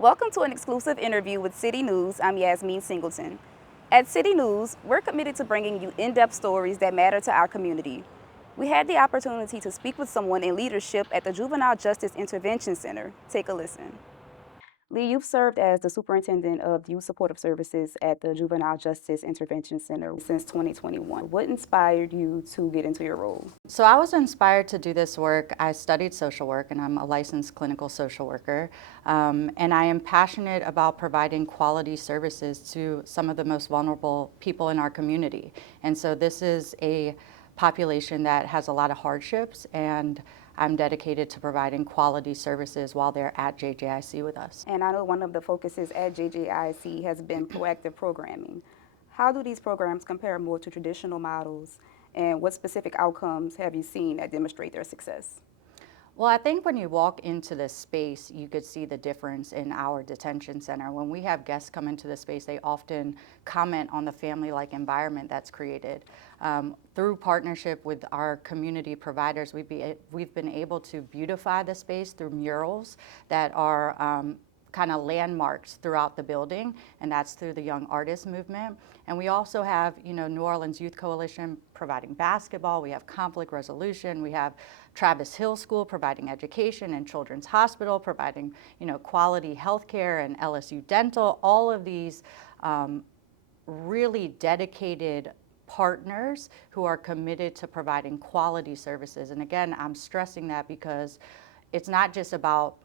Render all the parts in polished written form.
Welcome to an exclusive interview with City News. I'm Yasmeen Singleton. At City News, we're committed to bringing you in-depth stories that matter to our community. We had the opportunity to speak with someone in leadership at the Juvenile Justice Intervention Center. Take a listen. Lee, you've served as the Superintendent of Youth Supportive Services at the Juvenile Justice Intervention Center since 2021. What inspired you to get into your role? So I was inspired to do this work. I studied social work and I'm a licensed clinical social worker. And I am passionate about providing quality services to some of the most vulnerable people in our community. And so this is a population that has a lot of hardships, and I'm dedicated to providing quality services while they're at JJIC with us. And I know one of the focuses at JJIC has been proactive programming. How do these programs compare more to traditional models, and what specific outcomes have you seen that demonstrate their success? Well, I think when you walk into this space, you could see the difference in our detention center. When we have guests come into the space, they often comment on the family-like environment that's created. Through partnership with our community providers, we've been able to beautify the space through murals that are kind of landmarks throughout the building, and that's through the Young Artists Movement. And we also have, New Orleans Youth Coalition providing basketball, we have conflict resolution, we have Travis Hill School providing education, and Children's Hospital providing, quality healthcare, and LSU Dental. All of these really dedicated partners who are committed to providing quality services. And again, I'm stressing that because it's not just about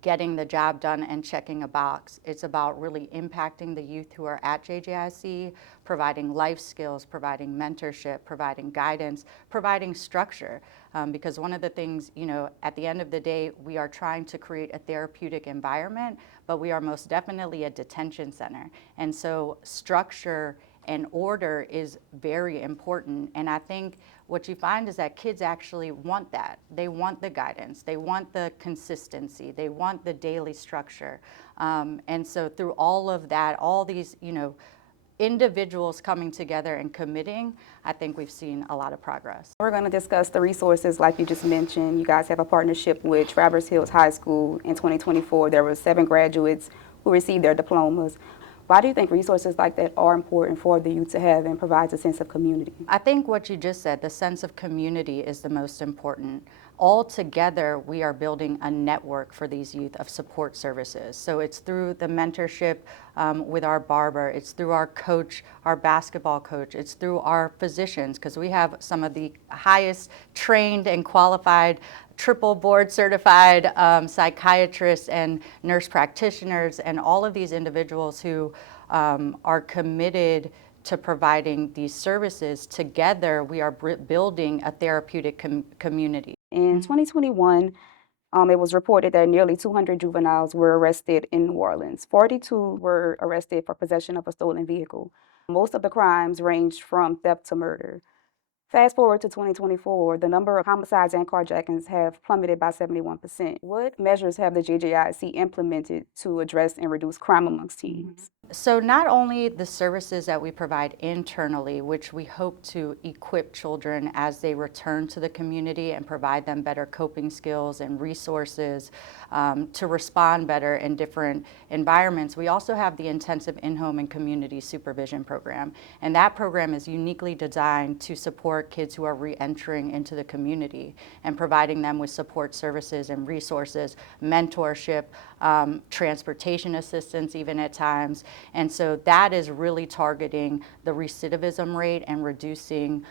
getting the job done and checking a box. It's about really impacting the youth who are at JJIC, providing life skills, providing mentorship, providing guidance, providing structure. Because one of the things, at the end of the day, we are trying to create a therapeutic environment, but we are most definitely a detention center. And so structure and order is very important. And I think what you find is that kids actually want that. They want the guidance, they want the consistency, they want the daily structure. And so through all of that, all these, individuals coming together and committing, I think we've seen a lot of progress. We're going to discuss the resources like you just mentioned. You guys have a partnership with Traverse Hills High School. In 2024, there were 7 graduates who received their diplomas. Why do you think resources like that are important for the youth to have and provides a sense of community? I think what you just said, the sense of community, is the most important. All together, we are building a network for these youth of support services. So it's through the mentorship with our barber, it's through our coach, our basketball coach, it's through our physicians, because we have some of the highest trained and qualified triple board certified psychiatrists and nurse practitioners, and all of these individuals who are committed to providing these services. Together, we are building a therapeutic community. In 2021, it was reported that nearly 200 juveniles were arrested in New Orleans. 42 were arrested for possession of a stolen vehicle. Most of the crimes ranged from theft to murder. Fast forward to 2024, the number of homicides and carjackings have plummeted by 71%. What measures have the JJIC implemented to address and reduce crime amongst teens? So not only the services that we provide internally, which we hope to equip children as they return to the community and provide them better coping skills and resources to respond better in different environments, we also have the intensive in-home and community supervision program. And that program is uniquely designed to support kids who are re-entering into the community and providing them with support services and resources, mentorship, transportation assistance even at times. And so that is really targeting the recidivism rate and reducing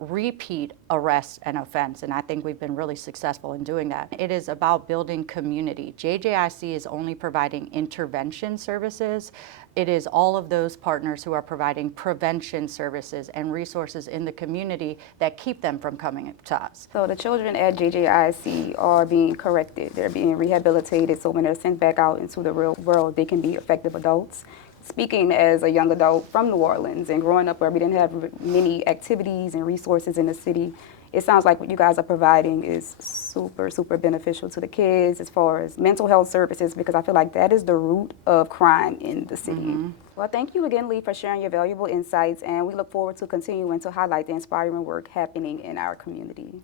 repeat arrest and offense, and I think we've been really successful in doing that. It is about building community. JJIC is only providing intervention services. It is all of those partners who are providing prevention services and resources in the community that keep them from coming to us. So the children at JJIC are being corrected. They're being rehabilitated, so when they're sent back out into the real world, they can be effective adults. Speaking as a young adult from New Orleans and growing up where we didn't have many activities and resources in the city, it sounds like what you guys are providing is super, super beneficial to the kids as far as mental health services, because I feel like that is the root of crime in the city. Well, thank you again, Lee, for sharing your valuable insights, and we look forward to continuing to highlight the inspiring work happening in our community.